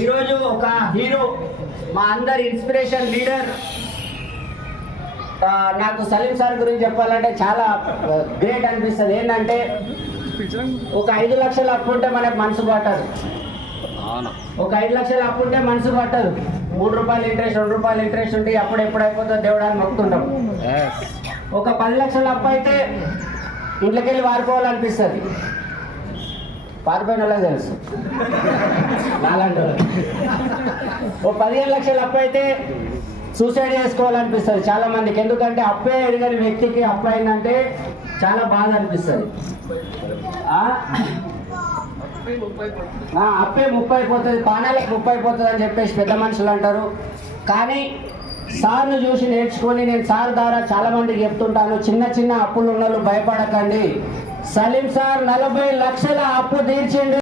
ఈరోజు ఒక హీరో, మా అందరి ఇన్స్పిరేషన్ లీడర్, నాకు సలీం సార్ గురించి చెప్పాలంటే చాలా గ్రేట్ అనిపిస్తుంది. ఏంటంటే ఒక 5 లక్షలు అప్పు ఉంటే మనకు మనసు పట్టదు. ఒక 5 లక్షలు అప్పు ఉంటే మనసు పట్టదు. 3 రూపాయలు ఇంట్రెస్ట్, 2 రూపాయలు ఇంట్రెస్ట్ ఉంటే అప్పుడు ఎప్పుడైపోతుందో దేవుడాన్ని మొక్కుతుంటాం. ఒక 10 లక్షలు అప్పు అయితే ఇంట్లోకి వెళ్ళి వారిపోవాలనిపిస్తుంది. పారిపోయిన వాళ్ళకి తెలుసు, నాలాంటి. ఓ 15 లక్షలు అప్పు అయితే సూసైడ్ చేసుకోవాలనిపిస్తుంది చాలా మందికి. ఎందుకంటే అప్పే ఎరగని వ్యక్తికి అప్పు అయిందంటే చాలా బాధ అనిపిస్తుంది. అప్పే 30 అయిపోతుంది, పానాలకు 30 అయిపోతుంది అని చెప్పేసి పెద్ద మనుషులు అంటారు. కానీ సార్ను చూసి నేర్చుకొని, నేను సార్ ద్వారా చాలా మందికి చెప్తుంటాను, చిన్న చిన్న అప్పులు ఉన్న వాళ్ళు భయపడకండి. సలీం సార్ 40 లక్షల అప్పు తీర్చిండు.